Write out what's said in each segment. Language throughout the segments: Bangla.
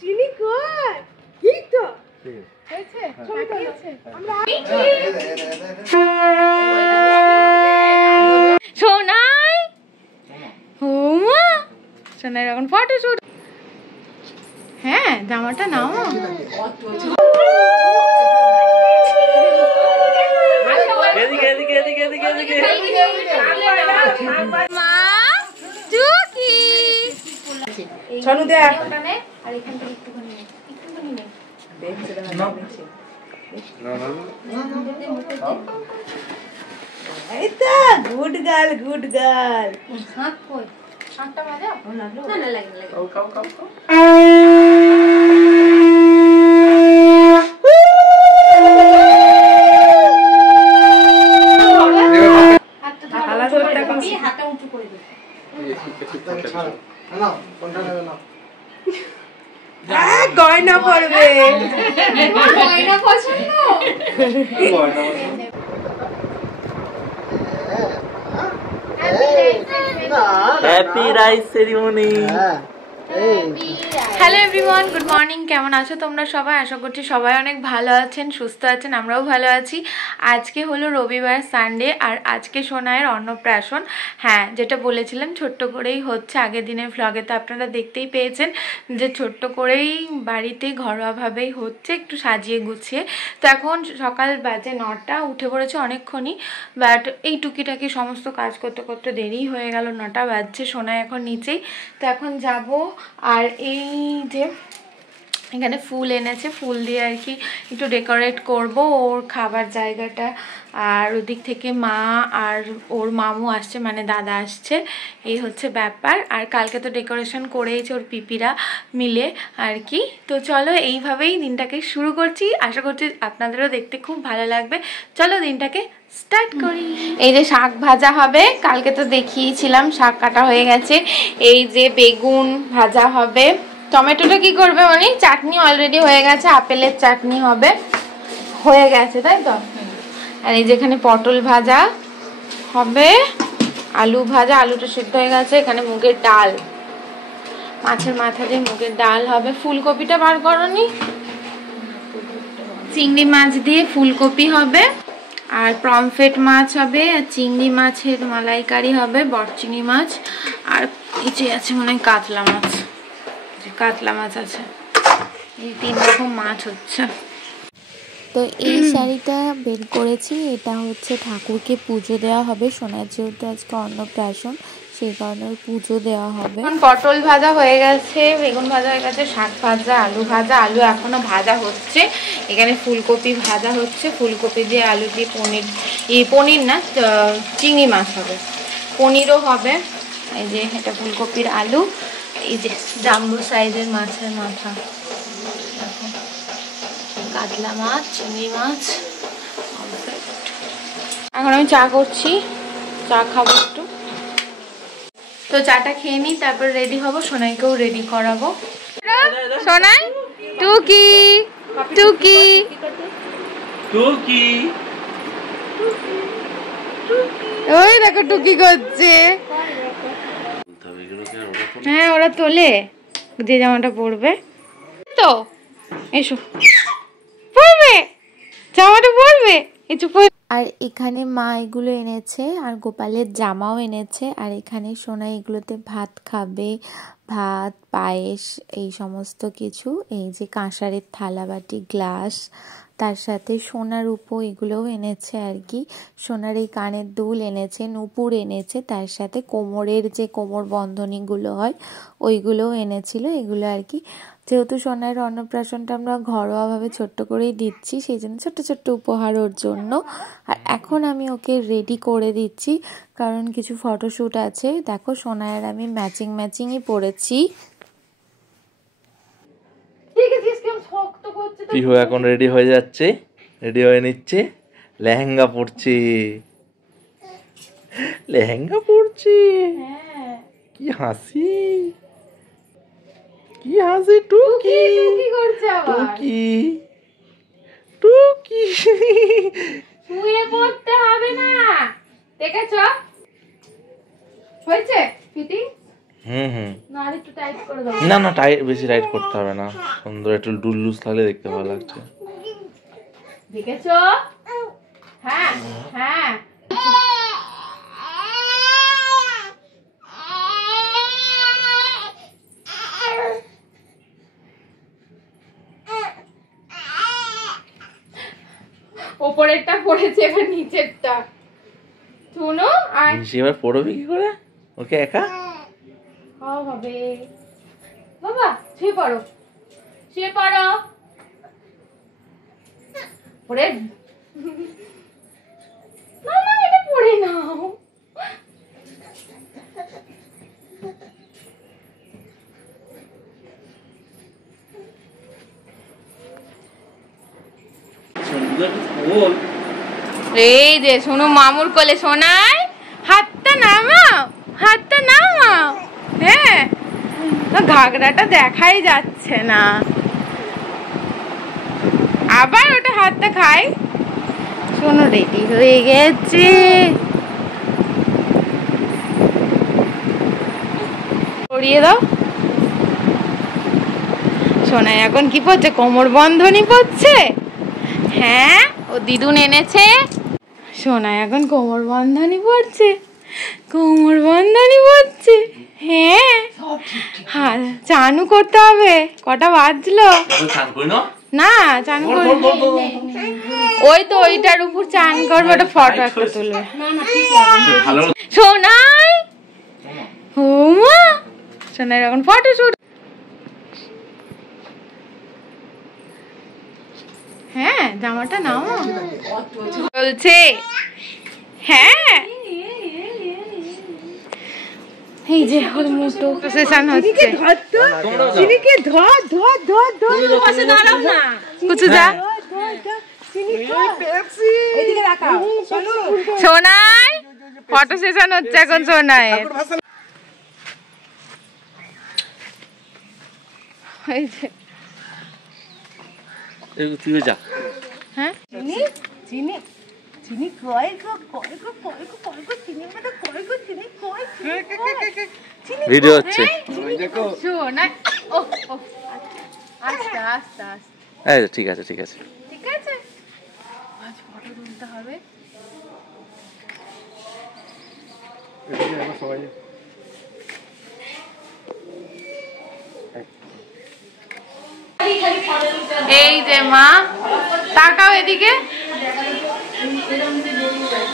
চিনি কর এই তো হয়েছে ছবি তুলেছে আমরা সোনাই ওমা সোনাই এখন ফটো শুট হ্যাঁ জামাটা নাও এদিকে এদিকে এদিকে এদিকে এদিকে মা টুকি চলো দে আর এখান থেকে একটুখানি নে এটা গুড গার্ল হাত কই হাতটা বাজাও না না লাগে কাও হাতটা উঁচু করে দে না কোনটা নেবে না গয়না পরবে গয়না পছন্দ happy rice ceremony hello everyone good morning কেমন আছো তোমরা সবাই আশা করছি সবাই অনেক ভালো আছেন সুস্থ আছেন আমরাও ভালো আছি আজকে হলো রবিবার সানডে আর আজকে সোনাইয়ের অন্নপ্রাশন হ্যাঁ যেটা বলেছিলাম ছোট্ট করেই হচ্ছে আগের দিনের ভ্লগে তো আপনারা দেখতেই পেয়েছেন যে ছোট্ট করেই বাড়িতে ঘরোয়াভাবেই হচ্ছে একটু সাজিয়ে গুছিয়ে তো এখন সকাল বাজে 9টা উঠে পড়েছে অনেকক্ষণই বাট এই টুকিটাকি সমস্ত কাজ করতে করতে দেরি হয়ে গেল 9টা বাজছে সোনাই এখন নিচেই তো এখন যাব আর এই যে এখানে ফুল এনেছে ফুল দিয়ে আর কি একটু ডেকোরেট করব ওর খাবার জায়গাটা আর ওদিক থেকে মা আর ওর মামু আসছে মানে দাদা আসছে এই হচ্ছে ব্যাপার আর কালকে তো ডেকোরেশন করেইছে ওর পিপিরা মিলে আর কি তো চলো এইভাবেই দিনটাকে শুরু করছি আশা করছি আপনাদেরও দেখতে খুব ভালো লাগবে চলো দিনটাকে স্টার্ট করি এই যে শাক ভাজা হবে কালকে তো দেখিয়েছিলাম শাক কাটা হয়ে গেছে এই যে বেগুন ভাজা হবে টমেটোটা কি করবে মানে চাটনি অলরেডি হয়ে গেছে আপেলের চাটনি হবে হয়ে গেছে তাই তো আর এই যেখানে পটল ভাজা হবে আলু ভাজা আলুটা সিদ্ধ হয়ে গেছে এখানে মুগের ডাল মাছের মাথা দিয়ে মুগের ডাল হবে ফুলকপিটা বার করনি চিংড়ি মাছ দিয়ে ফুলকপি হবে আর পমফ্রেট মাছ হবে আর চিংড়ি মাছের মালাইকারি হবে বরচিংড়ি মাছ আর নিচে আছে মনে হয় কাতলা মাছ আছে এই 3 রকম মাছ হচ্ছে তো এই শাড়িটা বের করেছি এটা হচ্ছে ঠাকুরকে পুজো দেওয়া হবে সোনার যেহেতু আজকে অন্নপ্রাশন সেই কারণে পুজো দেওয়া হবে পটল ভাজা হয়ে গেছে বেগুন ভাজা হয়ে গেছে শাক ভাজা আলু এখনো ভাজা হচ্ছে এখানে ফুলকপি ভাজা হচ্ছে ফুলকপি দিয়ে আলু দিয়ে পনির না চিংড়ি মাছ হবে পনিরও হবে এই যে এটা ফুলকপির আলু এই যে জাম্বো সাইজের মাছের মাথা কাতলা মাছ চিংড়ি মাছ এখন আমি চা করছি চা খাবো একটু তো চাটা খেয়ে নিই তারপর রেডি হব সোনাইকেও রেডি করাবো সোনাই টুকি টুকি টুকি ওই দেখো টুকি করছে হ্যাঁ ওরা তোলে যে জামাটা পরবে তো এসো পরবে জামাটা পরবে একটু আর এখানে মা এগুলো এনেছে আর গোপালের জামাও এনেছে আর এখানে সোনা এগুলোতে ভাত খাবে ভাত পায়েস এই সমস্ত কিছু এই যে কাঁসারের থালা বাটি গ্লাস তার সাথে সোনার উপো এগুলোও এনেছে আর কি সোনার এই কানের দুল এনেছে নুপুর এনেছে তার সাথে কোমরের যে কোমর বন্ধনীগুলো হয় ওইগুলোও এনেছিল এগুলো আর কি যেহেতু সোনার অন্নপ্রাশনটা আমরা ঘরোয়াভাবে ছোট্ট করেই দিচ্ছি সেই জন্য ছোট্ট ছোট্ট উপহার ওর জন্য আর এখন আমি ওকে রেডি করে দিচ্ছি কারণ কিছু ফটোশ্যুট আছে দেখো সোনার আমি ম্যাচিংই পরেছি পিহু এখন রেডি হয়ে যাচ্ছে রেডি হয়ে নিচ্ছে লেহেঙ্গা পরছে কি হাসি টুকি শুয়ে পড়তে হবে না দেখেছো হয়েছে ফিটিং হুম। না আর একটু টাইট করে দাও। না না, টাইট বেশি টাইট করতে হবে না, সুন্দর একটু লুজ থাকলে দেখতে ভালো লাগছে। দেখেছো? হ্যাঁ হ্যাঁ। ওপরেরটা পড়েছে, এবার নিচেরটা। শোনো আর নিচে এবার পড়বে কি করে ওকে একা? হবে বাবা, শুয়ে পড়ো, শুয়ে পড়ো। পড়ে না না, এটা পড়ে নাও। এই যে শোনো, মামুর কোলে শোনাই, হাতটা নামাও, হাতটা নামাও। হ্যাঁ, ঘাগরাটা দেখাই যাচ্ছে না, আবার ওটা হাতটা খাই। শোনো, রেডি হয়ে গেছে। পরিয়ে দাও। সোনা এখন কি পড়ছে? কোমর বন্ধনী পড়ছে। হ্যাঁ, ও দিদুন এনেছে। সোনা এখন কোমর বন্ধনী পড়ছে, কোমর বন্ধনী পড়ছে। হ্যাঁ, হ্যাঁ, চানু করতে হবে। কটা বাজলো? না, চান করবে। ওই তো ওইটার উপর চান করবে, ওটা ফটো একটা তুলবে। সোনাই, ও মা, সোনাই এখন ফটো শুট। হ্যাঁ, জামাটা নাও চলছে। হ্যাঁ, এই যে ওর মুটো সেশন হচ্ছে। কুচু যা। সোনাই, ফটো সেশন হচ্ছে এখন সোনাই। এই যে তুই যা। হ্যাঁ, ভিডিও হচ্ছে। সোনাই, ও আস্তে আস্তে আস্তে। এই ঠিক আছে ঠিক আছে ঠিক আছে, আজ ফটো তুলতে হবে। এই যে মা, তাকাও এদিকে।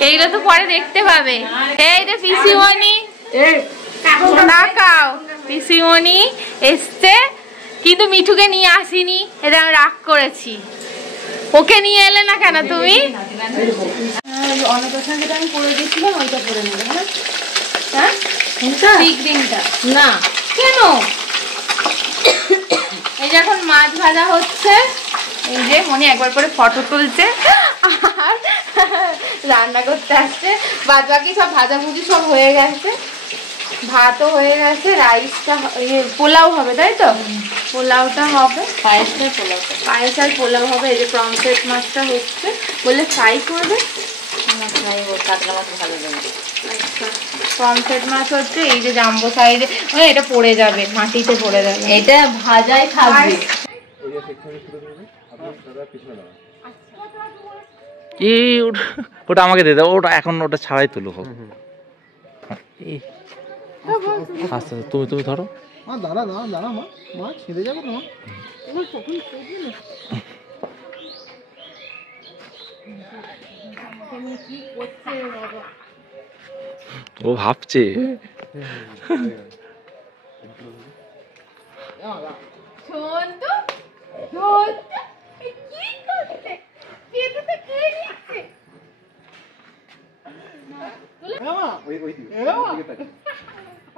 এইটা তো পরে দেখতে পাবে। এই যে পিসিমণি, তাকাও, পিসিমণি এসছে, কিন্তু মিঠুকে নিয়ে আসিনি, এটা আমি রাগ করেছি। ওকে নিয়ে এলে না কেন তুমি? অন্নপ্রাশন যেটা আমি পরে দিয়েছিলাম ওইটা পরে নেবে। হ্যাঁ, রিংটা না কেন? এই যে এখন মাছ ভাজা হচ্ছে, এই যে মনি একবার করে ফটো তুলছে আর রান্না করতে আসছে। বাদ বাকি সব ভাজাভুজি সব হয়ে গেছে, ভাতও হয়ে গেছে, রাইসটা পোলাও হবে, তাই তো? পোলাওটা হবে, পায়েস আর পোলাও হবে। এই যে পমফ্রেট মাছটা হচ্ছে, বলে ফ্রাই করবে। পমফ্রেট মাছ হচ্ছে, এই যে জাম্বো সাইজে, এটা পড়ে যাবে, মাটিতে পড়ে যাবে। এটা ভাজাই খাবে। ওটা আমাকে দিয়ে দাও, ওটা এখন ওটা ছাড়াই তুলো হোক। আস্তে আস্তে তুমি ধরো। দাঁড়া মা, মা ছিঁড়ে যাবে না। ও ভাবছে।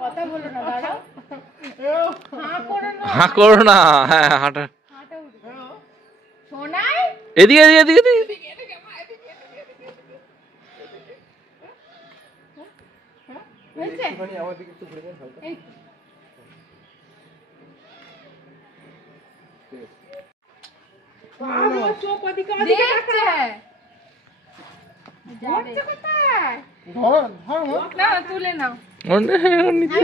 কথা বলো না, দাঁড়াও। হ্যাঁ করো না, হ্যাঁ হাঁটা। সোনাই, এদিকে এদিকে এদিকে এদিকে। তুলে নাও। নিচে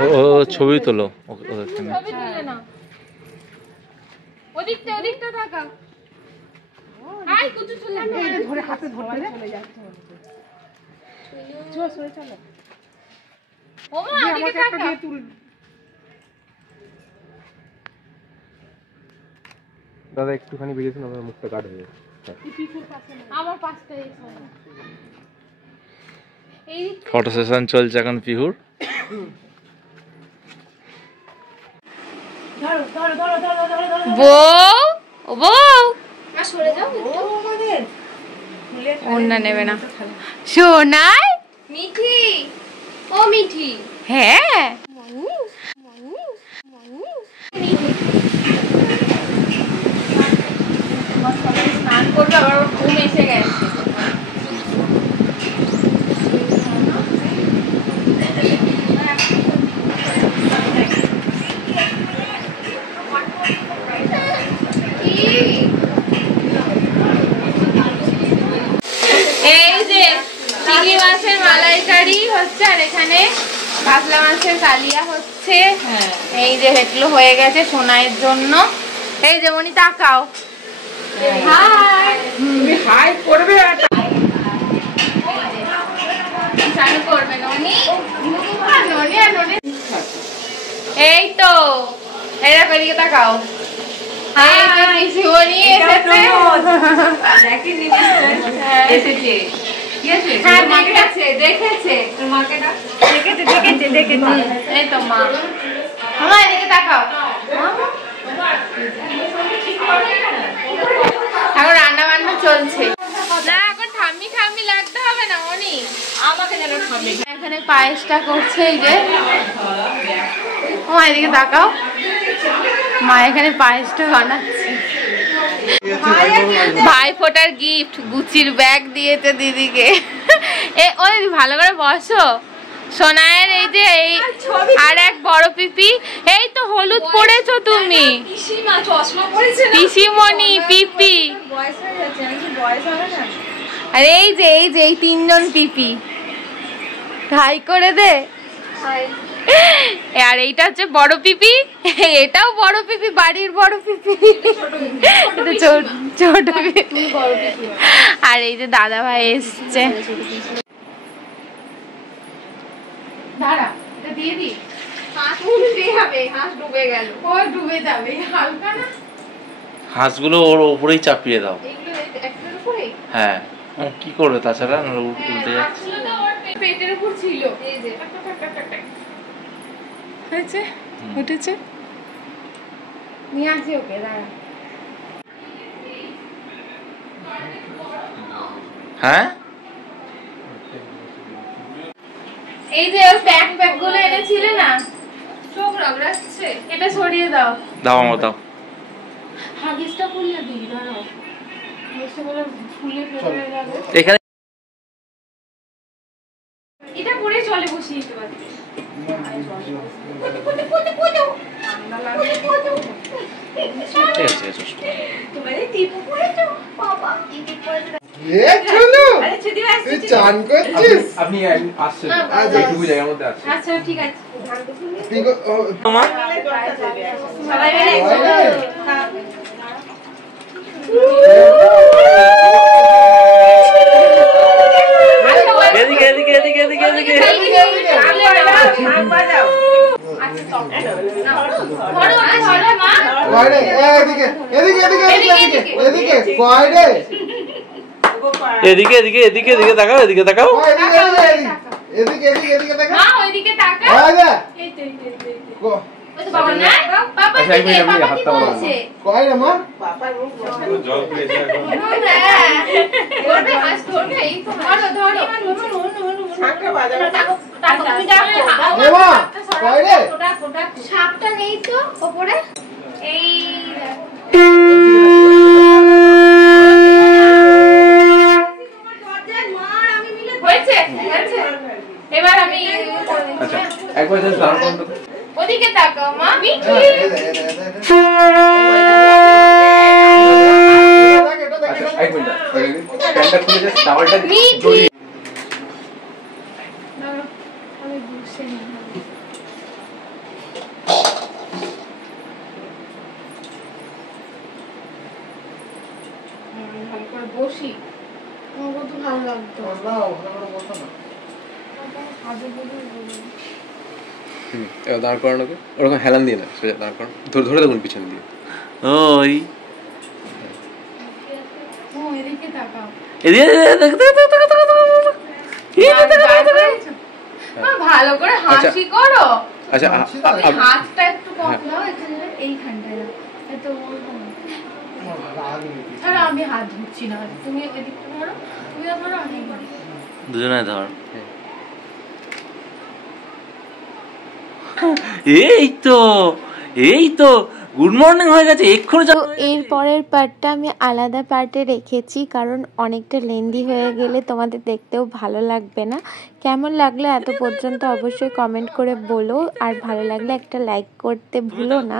ও ছবি তোলো দাদা একটুখানি বেরিয়েছেন আমার মুখটা কাট হয়ে যাচ্ছে ফটো সেশন চলছে এখন পিহুর। বউ ও বউ ওন্না নেবে না সোনাই মিঠি ও মিঠি হ্যাঁ স্নান করবে আবার ঘুম এসে গেছে। এই যে চিংড়ি মাছের মালাইকারি হচ্ছে আর এখানে কাতলা মাছের কালিয়া হচ্ছে। এই যে এগুলো হয়ে গেছে সোনাইয়ের জন্য। এই যে মনি তাকাও হাই করবে চালু করবে ননি ননি আর ননি। এই তো এরা এদিকে তাকাও। এই যে পিসিমণি এসেছে এসেছে হ্যাঁ দেখেছে এই তো মা মামা এদিকে তাকাও। এখন রান্না বান্না চলছে না এখন ঠাম্মি ঠাম্মি লাগতে হবে না মনি আমাকে যেন ঠাম্মি। এখানে পায়েসটা করছে এই যে মা এদিকে তাকাও মা এখানে পায়েসটা বানাচ্ছে। ভাইফোঁটার গিফট গুচির ব্যাগ দিয়েছে দিদিকে। ওই ভালো করে বসো সোনায়ের এই যে এই আর এক বড় পিপি। এই তো হলুদ পরেছো তুমি পিসিমণি পিপি। আর এই যে এই তিনজন পিপি হাই করে দে। আর এইটা হচ্ছে বড় পিপি এটাও বড় পিপি বাড়ির বড় পিপি ছোট পিপি। আর এই যে দাদা ভাই এসছে দাঁড়া এটা দিয়ে দি হাঁস দিয়ে হবে হাঁস ডুবে গেল ও ডুবে যাবে হালকা না হাঁসগুলো ওর উপরেই চাপিয়ে দাও। এগুলো একটার উপরে হ্যাঁ কি করবে তাছাড়া উল্টে যাচ্ছে পেটের উপর ছিল এই যে হয়েছে উঠেছে নিয়ে আসি ওকে দাঁড়া। হ্যাঁ এই যে ওর ব্যাগ গুলো এনেছিলে না চোখ রগড়াচ্ছে এটা সরিয়ে দাও দাও আমার দাও। হাগিসটা খুলে দিই দাঁড়াও বলে ফুলে ফেলে যাবে এখানে এটা পরে চলে বসিয়ে দিতে পারি। আপনি আসছেন এইটুকু জায়গার মধ্যে আছেন। আচ্ছা ঠিক আছে এদিকে এদিকে এদিকে এদিকে এদিকে এদিকে এদিকে এদিকে এদিকে তাকাও এদিকে তাকাও এদিকে এদিকে এদিকে তাকা মা ওইদিকে তাকা এই তো বাবা না বাবা দিকে বাবা কি বলছে কই রে মা জল পেয়েছে এখন ওরে হাস ধরবে এই তো ধরো শাকটা বাজাবে তাকো তুমি যাও এ মা কই রে শাকটা নেই তো উপরে এই হয়েছে এবার আমি আচ্ছা একবার জাস্ট দাঁড়াও ওদিকে তাকাও মা। মিঠি আচ্ছা এক মিনিট প্যান্টটা খুলে জাস্ট টাওয়ালটা জড়িয়ে আমি বসে নিই। ভালো করে বসি, আমার কত ভালো লাগতো। এবার দাঁড় করানোকে ওরকম হেলান দিয়ে না, সোজা দাঁড় করানো, ধরে ধরে দেখুন পিছন দিয়ে। ওই ও এদিকে তাকাও। মা ভালো করে হাসি করো। আচ্ছা হাতটা একটু কম দাও, এখানে এইখানটায় দাও। এত আর আমি হাত ধরছি না, তুমি এদিকটা ধরো, তুমি ধরো আমি ধরি। দুজনে ধর। এই তো গুড মর্নিং হয়ে গেছে এক্ষুনি। তো এর পরের পার্টটা আমি আলাদা পার্টে রেখেছি, কারণ অনেকটা লেন্দি হয়ে গেলে তোমাদের দেখতেও ভালো লাগবে না। কেমন লাগলো এত পর্যন্ত অবশ্যই কমেন্ট করে বলো, আর ভালো লাগলে একটা লাইক করতে ভুলো না,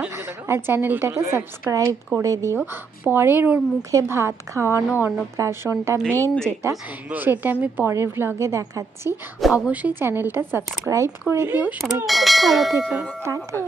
আর চ্যানেলটাকে সাবস্ক্রাইব করে দিও। পরের ওর মুখে ভাত খাওয়ানো অন্নপ্রাশনটা মেন যেটা, সেটা আমি পরের ভ্লগে দেখাচ্ছি। অবশ্যই চ্যানেলটা সাবস্ক্রাইব করে দিও। সবাই খুব ভালো থেকো, টাটা।